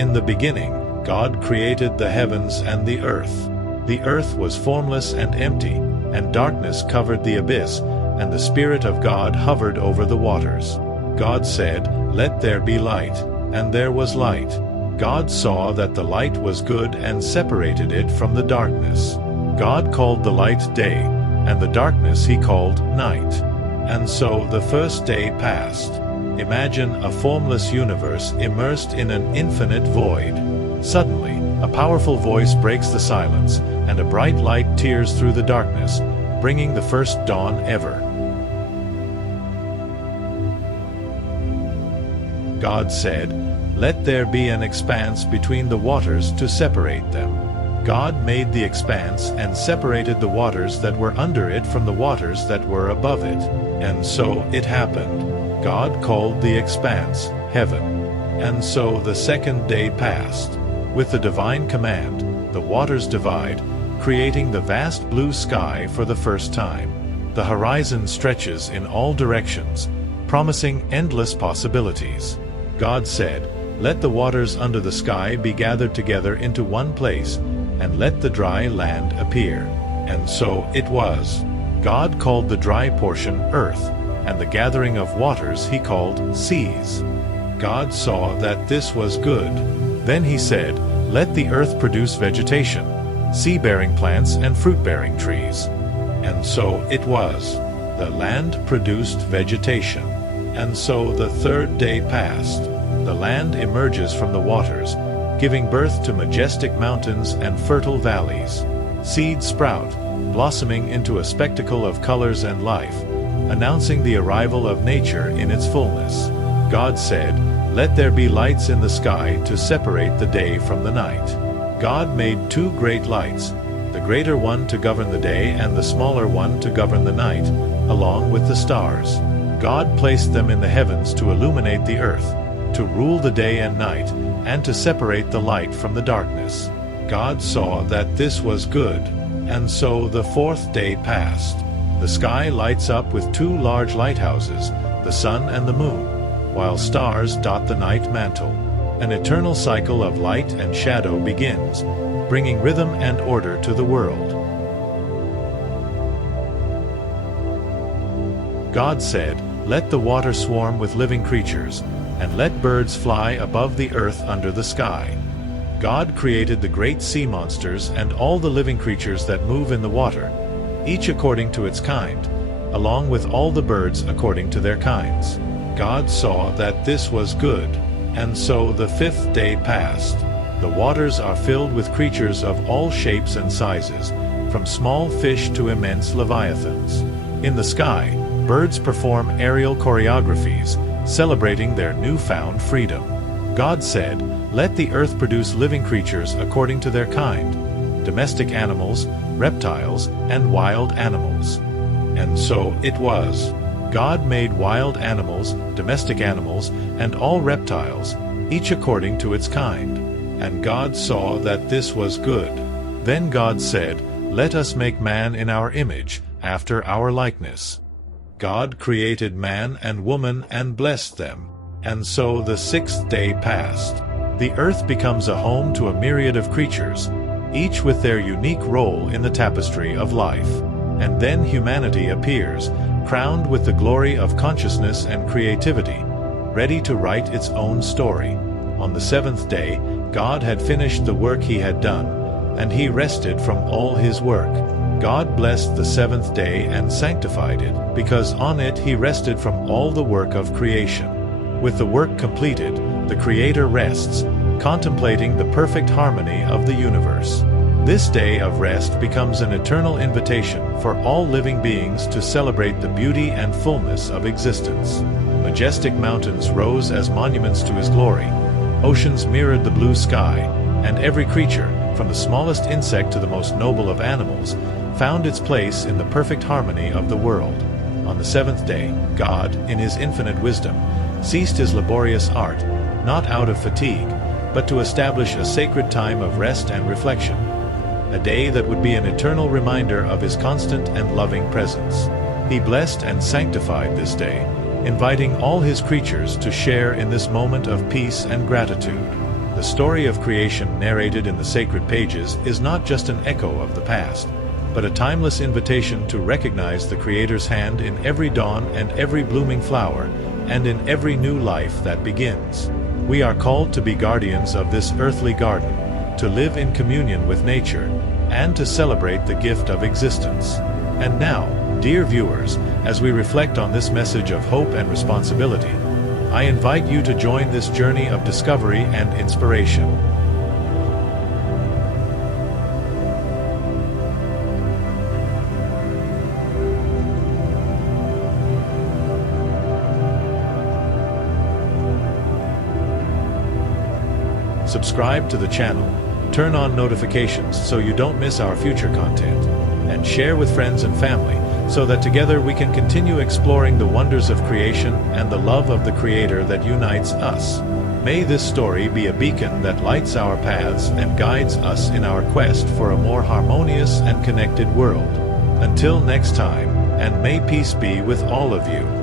In the beginning, God created the heavens and the earth. The earth was formless and empty, and darkness covered the abyss, and the Spirit of God hovered over the waters. God said, "Let there be light," and there was light. God saw that the light was good and separated it from the darkness. God called the light day, and the darkness he called night. And so the first day passed. Imagine a formless universe immersed in an infinite void. Suddenly, a powerful voice breaks the silence, and a bright light tears through the darkness, bringing the first dawn ever. God said, "Let there be an expanse between the waters to separate them." God made the expanse and separated the waters that were under it from the waters that were above it. And so it happened. God called the expanse heaven. And so the second day passed. With the divine command, the waters divide, creating the vast blue sky for the first time. The horizon stretches in all directions, promising endless possibilities. God said, "Let the waters under the sky be gathered together into one place, and let the dry land appear." And so it was. God called the dry portion earth, and the gathering of waters he called seas. God saw that this was good. Then he said, "Let the earth produce vegetation, sea-bearing plants and fruit-bearing trees." And so it was. The land produced vegetation. And so the third day passed. The land emerges from the waters, giving birth to majestic mountains and fertile valleys. Seeds sprout, blossoming into a spectacle of colors and life, announcing the arrival of nature in its fullness. God said, "Let there be lights in the sky to separate the day from the night." God made two great lights, the greater one to govern the day and the smaller one to govern the night, along with the stars. God placed them in the heavens to illuminate the earth, to rule the day and night, and to separate the light from the darkness. God saw that this was good. And so the fourth day passed. The sky lights up with two large lighthouses, the sun and the moon, while stars dot the night mantle. An eternal cycle of light and shadow begins, bringing rhythm and order to the world. God said, "Let the water swarm with living creatures, and let birds fly above the earth under the sky." God created the great sea monsters and all the living creatures that move in the water, each according to its kind, along with all the birds according to their kinds. God saw that this was good. And so the fifth day passed. The waters are filled with creatures of all shapes and sizes, from small fish to immense leviathans. In the sky, birds perform aerial choreographies, celebrating their newfound freedom. God said, "Let the earth produce living creatures according to their kind, domestic animals, reptiles, and wild animals." And so it was. God made wild animals, domestic animals, and all reptiles, each according to its kind. And God saw that this was good. Then God said, "Let us make man in our image, after our likeness." God created man and woman and blessed them. And so the sixth day passed. The earth becomes a home to a myriad of creatures, each with their unique role in the tapestry of life. And then humanity appears, crowned with the glory of consciousness and creativity, ready to write its own story. On the seventh day, God had finished the work he had done, and he rested from all his work. God blessed the seventh day and sanctified it, because on it he rested from all the work of creation. With the work completed, the Creator rests, contemplating the perfect harmony of the universe. This day of rest becomes an eternal invitation for all living beings to celebrate the beauty and fullness of existence. Majestic mountains rose as monuments to his glory, oceans mirrored the blue sky, and every creature, from the smallest insect to the most noble of animals, found its place in the perfect harmony of the world. On the seventh day, God, in his infinite wisdom, ceased his laborious art, not out of fatigue, but to establish a sacred time of rest and reflection, a day that would be an eternal reminder of his constant and loving presence. He blessed and sanctified this day, inviting all his creatures to share in this moment of peace and gratitude. The story of creation narrated in the sacred pages is not just an echo of the past, but a timeless invitation to recognize the Creator's hand in every dawn and every blooming flower, and in every new life that begins. We are called to be guardians of this earthly garden, to live in communion with nature, and to celebrate the gift of existence. And now, dear viewers, as we reflect on this message of hope and responsibility, I invite you to join this journey of discovery and inspiration. Subscribe to the channel, turn on notifications so you don't miss our future content, and share with friends and family so that together we can continue exploring the wonders of creation and the love of the Creator that unites us. May this story be a beacon that lights our paths and guides us in our quest for a more harmonious and connected world. Until next time, and may peace be with all of you.